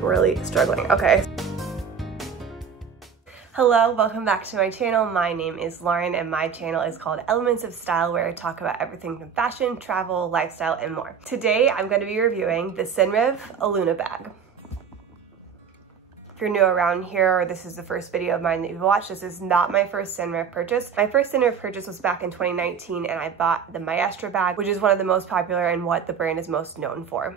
really struggling. Okay. Hello, welcome back to my channel. My name is Lauren and my channel is called Elements of Style, where I talk about everything from fashion, travel, lifestyle, and more. Today I'm going to be reviewing the Senreve Alunna bag. If you're new around here or this is the first video of mine that you've watched, this is not my first Senreve purchase. My first Senreve purchase was back in 2019 and I bought the Maestra bag, which is one of the most popular and what the brand is most known for.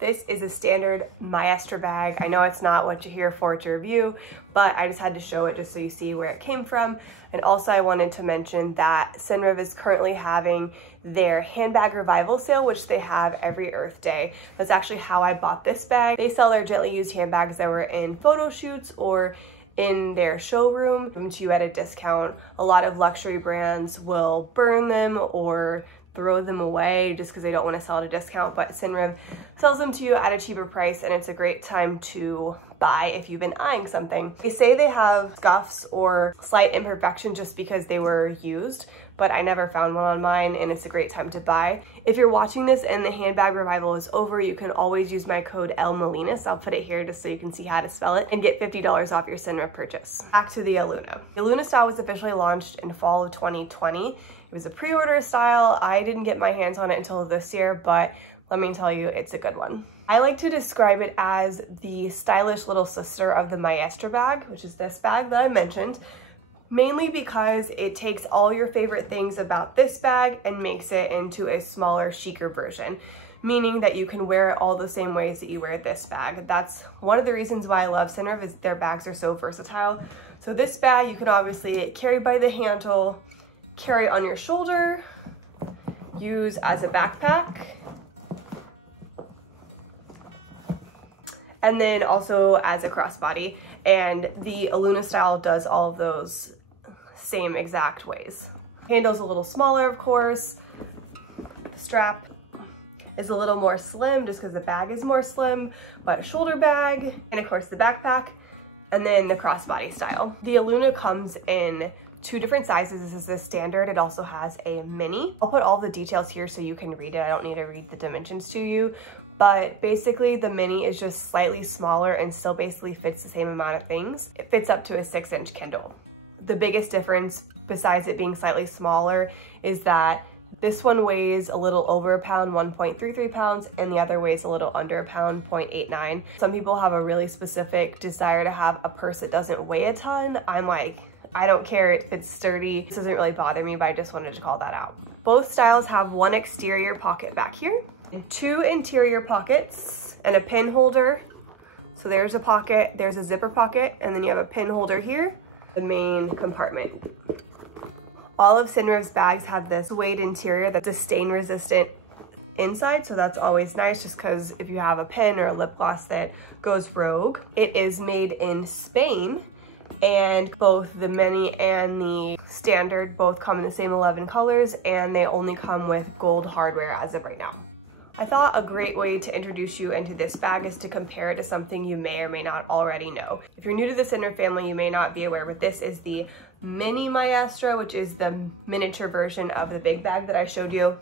This is a standard Maestra bag. I know it's not what you're here for to review, but I just had to show it just so you see where it came from. And also I wanted to mention that Senreve is currently having their handbag revival sale, which they have every Earth Day. That's actually how I bought this bag. They sell their gently used handbags that were in photo shoots or in their showroom to you at a discount. A lot of luxury brands will burn them or throw them away just because they don't want to sell at a discount, but Senreve sells them to you at a cheaper price and it's a great time to buy if you've been eyeing something. They say they have scuffs or slight imperfection just because they were used, but I never found one on mine and it's a great time to buy. If you're watching this and the handbag revival is over, you can always use my code LMolinas. I'll put it here just so you can see how to spell it and get $50 off your Senreve purchase. Back to the Alunna. The Alunna style was officially launched in fall of 2020. It was a pre-order style. I didn't get my hands on it until this year, but let me tell you, it's a good one. I like to describe it as the stylish little sister of the Maestra bag, which is this bag that I mentioned, mainly because it takes all your favorite things about this bag and makes it into a smaller, chicer version, meaning that you can wear it all the same ways that you wear this bag. That's one of the reasons why I love Senreve, is their bags are so versatile. So this bag, you can obviously carry by the handle, carry on your shoulder, use as a backpack, and then also as a crossbody. And the Alunna style does all of those same exact ways. Handle's a little smaller, of course. The strap is a little more slim just because the bag is more slim, but a shoulder bag, and of course the backpack, and then the crossbody style. The Alunna comes in two different sizes. This is the standard. It also has a mini. I'll put all the details here so you can read it. I don't need to read the dimensions to you, but basically the mini is just slightly smaller and still basically fits the same amount of things. It fits up to a 6-inch Kindle. The biggest difference, besides it being slightly smaller, is that this one weighs a little over a pound, 1.33 pounds, and the other weighs a little under a pound, 0.89. Some people have a really specific desire to have a purse that doesn't weigh a ton. I'm like, I don't care, it fits sturdy. This doesn't really bother me, but I just wanted to call that out. Both styles have one exterior pocket back here, and two interior pockets, and a pin holder. So there's a pocket, there's a zipper pocket, and then you have a pin holder here, the main compartment. All of Senreve's bags have this suede interior that's a stain resistant inside, so that's always nice just because if you have a pen or a lip gloss that goes rogue. It is made in Spain, and both the mini and the standard both come in the same 11 colors, and they only come with gold hardware as of right now. I thought a great way to introduce you into this bag is to compare it to something you may or may not already know. If you're new to the Senreve family, you may not be aware, but this is the mini Maestra, which is the miniature version of the big bag that I showed you.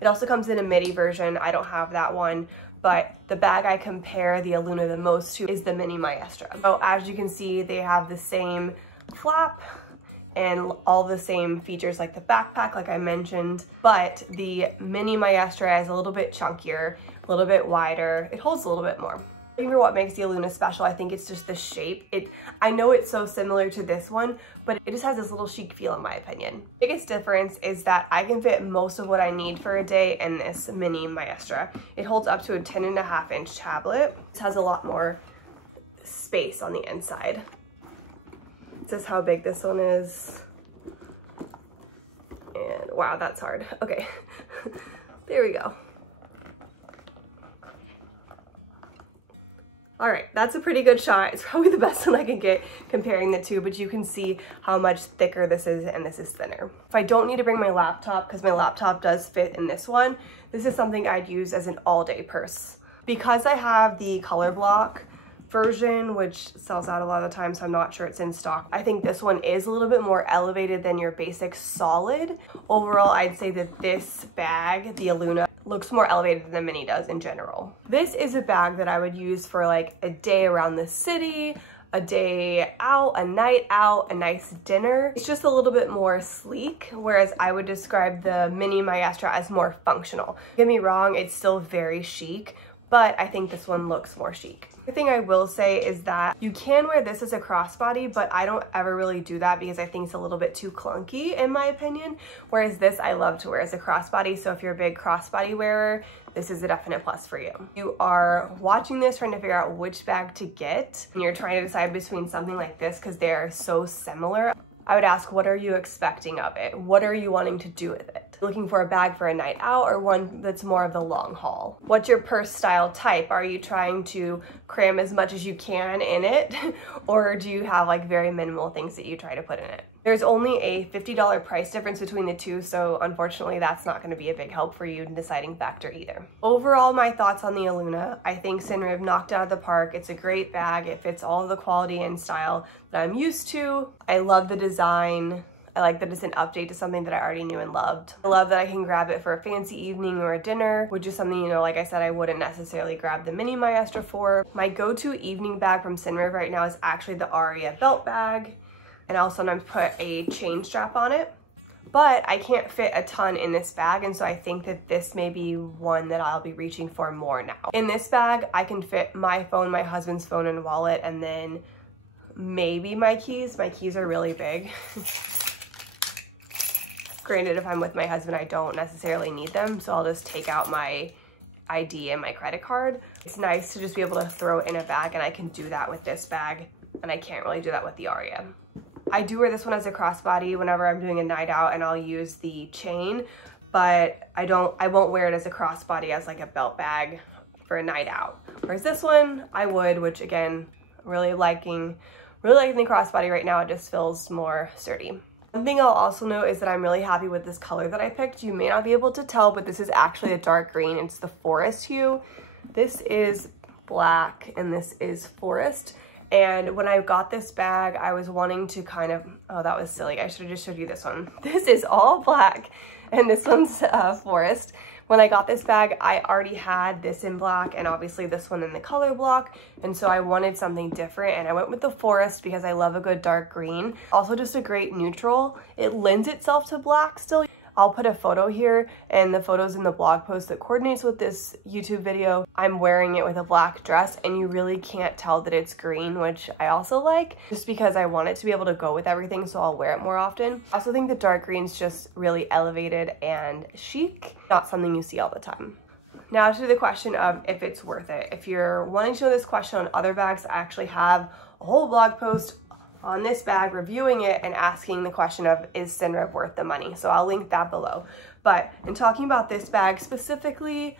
It also comes in a midi version. I don't have that one, but the bag I compare the Alunna the most to is the mini Maestra. So as you can see, they have the same flap and all the same features like the backpack, like I mentioned, but the mini Maestra is a little bit chunkier, a little bit wider. It holds a little bit more. For what makes the Alunna special, I think it's just the shape. I know it's so similar to this one, but it just has this little chic feel in my opinion. Biggest difference is that I can fit most of what I need for a day in this mini Maestra. It holds up to a 10.5-inch tablet. It has a lot more space on the inside. This is how big this one is. And wow, that's hard. Okay, there we go. All right, that's a pretty good shot. It's probably the best one I can get comparing the two, but you can see how much thicker this is and this is thinner. If I don't need to bring my laptop, because my laptop does fit in this one, this is something I'd use as an all-day purse. Because I have the color block version, which sells out a lot of the time, so I'm not sure it's in stock. I think this one is a little bit more elevated than your basic solid. Overall, I'd say that this bag, the Alunna, looks more elevated than the mini does in general. This is a bag that I would use for like a day around the city, a day out, a night out, a nice dinner. It's just a little bit more sleek, whereas I would describe the mini Maestra as more functional. Don't get me wrong, it's still very chic, but I think this one looks more chic. The thing I will say is that you can wear this as a crossbody, but I don't ever really do that because I think it's a little bit too clunky in my opinion. Whereas this I love to wear as a crossbody, so if you're a big crossbody wearer, this is a definite plus for you. You are watching this trying to figure out which bag to get, and you're trying to decide between something like this because they are so similar. I would ask, what are you expecting of it? What are you wanting to do with it? Looking for a bag for a night out or one that's more of the long haul? What's your purse style type? Are you trying to cram as much as you can in it? Or do you have like very minimal things that you try to put in it? There's only a $50 price difference between the two, so unfortunately that's not going to be a big help for you in deciding factor either. Overall, my thoughts on the Alunna: I think Senreve knocked it out of the park. It's a great bag. It fits all of the quality and style that I'm used to. I love the design. I like that it's an update to something that I already knew and loved. I love that I can grab it for a fancy evening or a dinner, which is something, you know, like I said, I wouldn't necessarily grab the mini Maestra for. My go-to evening bag from Senreve right now is actually the Aria belt bag, and I'll sometimes put a chain strap on it. But I can't fit a ton in this bag, and so I think that this may be one that I'll be reaching for more now. In this bag, I can fit my phone, my husband's phone and wallet, and then maybe my keys. My keys are really big. Granted, if I'm with my husband, I don't necessarily need them, so I'll just take out my ID and my credit card. It's nice to just be able to throw it in a bag, and I can do that with this bag, and I can't really do that with the Aria. I do wear this one as a crossbody whenever I'm doing a night out, and I'll use the chain, but I won't wear it as a crossbody as like a belt bag for a night out. Whereas this one, I would, which again, really liking the crossbody right now. It just feels more sturdy. One thing I'll also note is that I'm really happy with this color that I picked. You may not be able to tell, but this is actually a dark green. It's the forest hue. This is black and this is forest. And when I got this bag, I was wanting to kind of, oh, that was silly. I should have just showed you this one. This is all black and this one's forest. When I got this bag, I already had this in black and obviously this one in the color block. And so I wanted something different and I went with the forest because I love a good dark green. Also just a great neutral. It lends itself to black still. I'll put a photo here and the photo's in the blog post that coordinates with this YouTube video. I'm wearing it with a black dress and you really can't tell that it's green, which I also like just because I want it to be able to go with everything, so I'll wear it more often. I also think the dark green's just really elevated and chic, not something you see all the time. Now to the question of if it's worth it. If you're wanting to know this question on other bags, I actually have a whole blog post on this bag reviewing it and asking the question of, is Senreve worth the money? So I'll link that below. But in talking about this bag specifically,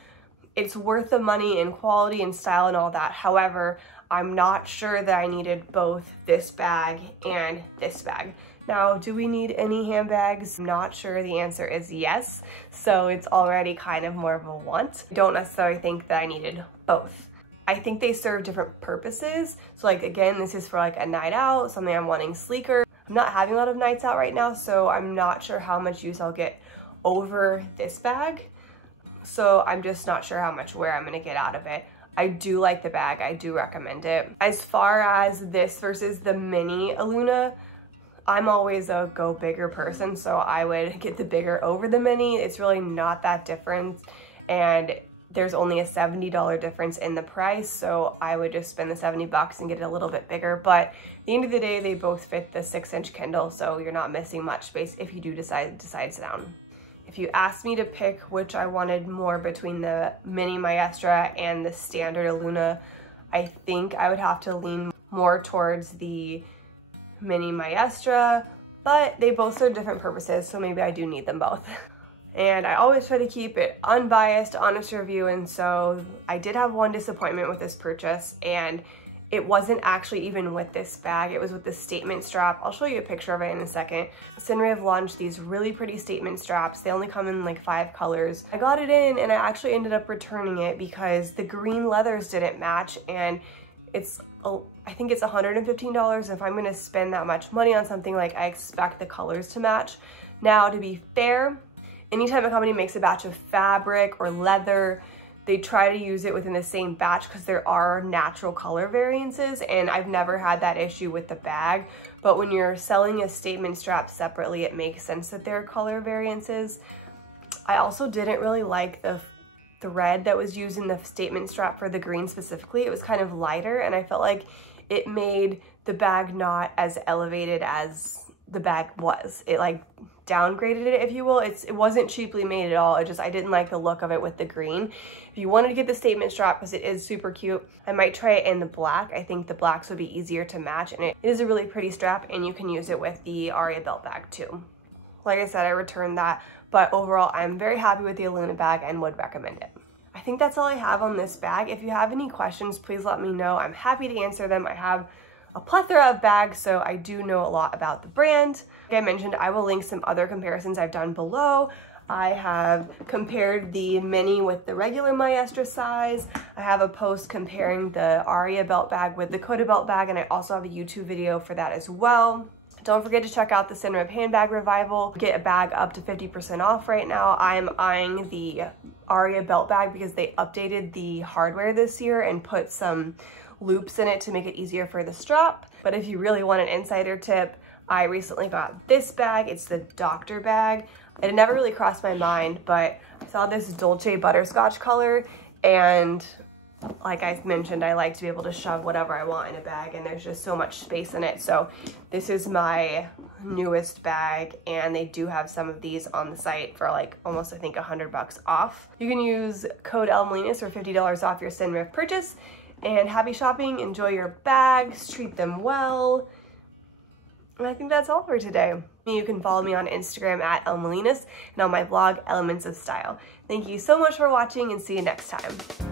it's worth the money in quality and style and all that. However, I'm not sure that I needed both this bag and this bag. Now, do we need any handbags? I'm not sure. The answer is yes. So it's already kind of more of a want. I don't necessarily think that I needed both. I think they serve different purposes. So like, again, this is for like a night out, something I'm wanting sleeker. I'm not having a lot of nights out right now, so I'm not sure how much use I'll get over this bag. So I'm just not sure how much wear I'm gonna get out of it. I do like the bag, I do recommend it. As far as this versus the mini Alunna, I'm always a go bigger person, so I would get the bigger over the mini. It's really not that different, and there's only a $70 difference in the price, so I would just spend the 70 bucks and get it a little bit bigger. But at the end of the day, they both fit the 6-inch Kindle, so you're not missing much space if you do decide to sit down. If you asked me to pick which I wanted more between the mini Maestra and the standard Alunna, I think I would have to lean more towards the mini Maestra, but they both serve different purposes, so maybe I do need them both. And I always try to keep it unbiased, honest review, and so I did have one disappointment with this purchase, and it wasn't actually even with this bag, it was with the statement strap. I'll show you a picture of it in a second. Senreve launched these really pretty statement straps. They only come in like 5 colors. I got it in and I actually ended up returning it because the green leathers didn't match, and I think it's $115. If I'm gonna spend that much money on something, like, I expect the colors to match. Now, to be fair, anytime a company makes a batch of fabric or leather, they try to use it within the same batch because there are natural color variances, and I've never had that issue with the bag. But when you're selling a statement strap separately, it makes sense that there are color variances. I also didn't really like the thread that was used in the statement strap for the green specifically. It was kind of lighter, and I felt like it made the bag not as elevated as the bag was. It like downgraded it, if you will. It wasn't cheaply made at all. I didn't like the look of it with the green. If you wanted to get the statement strap, because it is super cute, I might try it in the black. I think the blacks would be easier to match, and it is a really pretty strap, and you can use it with the Aria belt bag too. Like I said, I returned that, but overall, I'm very happy with the Alunna bag and would recommend it. I think that's all I have on this bag. If you have any questions, please let me know. I'm happy to answer them. I have a plethora of bags, so I do know a lot about the brand. Like I mentioned, I will link some other comparisons I've done below. I have compared the mini with the regular Maestra size. I have a post comparing the Aria belt bag with the Coda belt bag, and I also have a YouTube video for that as well. Don't forget to check out the Senreve handbag revival. Get a bag up to 50% off right now. I'm eyeing the Aria belt bag because they updated the hardware this year and put some loops in it to make it easier for the strap. But if you really want an insider tip, I recently got this bag. It's the doctor bag. It had never really crossed my mind, but I saw this Dolce butterscotch color, and like I mentioned, I like to be able to shove whatever I want in a bag, and there's just so much space in it. So this is my newest bag, and they do have some of these on the site for like almost, I think, $100 off. You can use code Alunna for $50 off your Senreve purchase. And happy shopping, enjoy your bags, treat them well. And I think that's all for today. You can follow me on Instagram at Alunna and on my blog, Elements of Style. Thank you so much for watching, and see you next time.